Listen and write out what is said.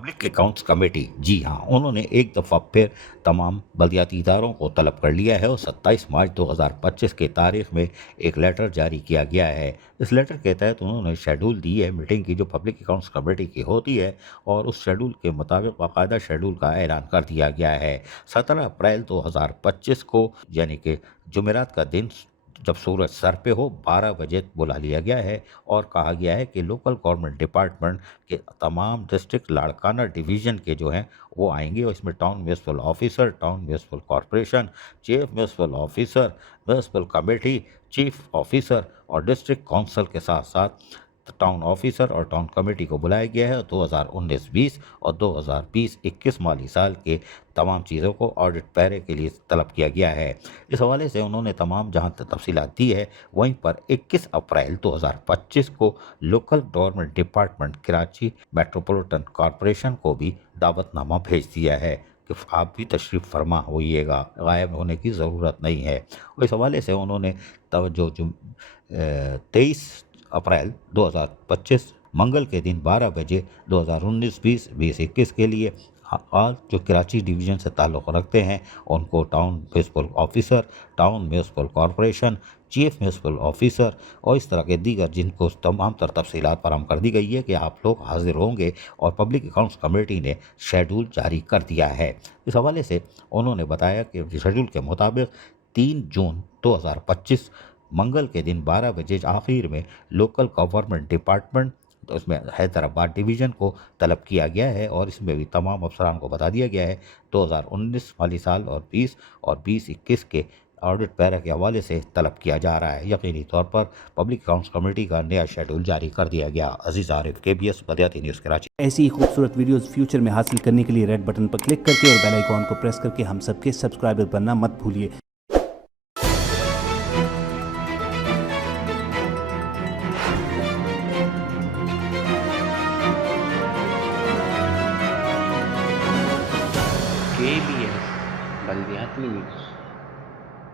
Public accounts committee, जी हाँ, उन्होंने एक दफ़ा फिर तमाम बलदियाती इदारों को तलब कर लिया है और 27 मार्च 2025 की तारीख में एक लेटर जारी किया गया है। इस लेटर के तहत उन्होंने शेड्यूल दी है मीटिंग की जो पब्लिक अकाउंट्स कमेटी की होती है, और उस शेड्यूल के मुताबिक बाकायदा शेड्यूल का ऐलान कर दिया गया है। 17 अप्रैल 2025 को यानी कि जुमेरात का दिन जब सूरज सर पे हो 12 बजे बुला लिया गया है, और कहा गया है कि लोकल गवर्नमेंट डिपार्टमेंट के तमाम डिस्ट्रिक्ट लाड़काना डिवीज़न के जो हैं वो आएंगे, और इसमें town municipal officer, town municipal corporation, chief municipal officer, municipal committee, chief officer और डिस्ट्रिक्ट काउंसिल के साथ साथ टाउन ऑफिसर और टाउन कमेटी को बुलाया गया है। 2019-20 और 2020-21 माली साल के तमाम चीज़ों को ऑडिट पैरे के लिए तलब किया गया है। इस हवाले से उन्होंने तमाम जहां तक तफसीलात दी है, वहीं पर 21 अप्रैल 2025 को local government department Karachi metropolitan corporation को भी दावतनामा भेज दिया है कि आप भी तशरीफ़ फरमा होइएगा, गायब होने की ज़रूरत नहीं है। और इस हवाले से उन्होंने तवज्जो 23 अप्रैल 2025 मंगल के दिन 12 बजे 2019-20, 20-21 के लिए आज जो कराची डिवीज़न से ताल्लुक़ रखते हैं उनको town municipal officer, town municipal corporation, chief municipal officer और इस तरह के दीगर जिनको तमाम तर तफसीलात फराहम कर दी गई है कि आप लोग हाजिर होंगे, और पब्लिक अकाउंट्स कमेटी ने शेड्यूल जारी कर दिया है। इस हवाले से उन्होंने बताया कि शेड्यूल के मुताबिक 3 जून 2025 मंगल के दिन 12 बजे आखिर में लोकल गवर्नमेंट डिपार्टमेंट, तो इसमें हैदराबाद डिवीज़न को तलब किया गया है, और इसमें भी तमाम अफसरान को बता दिया गया है 2019 माली साल और 20 के ऑडिट पैरा के हवाले से तलब किया जा रहा है। यकीनी तौर पर पब्लिक अकाउंट्स कमेटी का नया शेड्यूल जारी कर दिया गया। अजीज़ आरिफ, KBS बलदियाती न्यूज़ कराची। ऐसी ही खूबसूरत वीडियोस फ्यूचर में हासिल करने के लिए रेड बटन पर क्लिक करके और बेल आइकॉन को प्रेस करके हम सबके सब्सक्राइबर बनना मत भूलिए। KBS बलदियाती न्यूज़।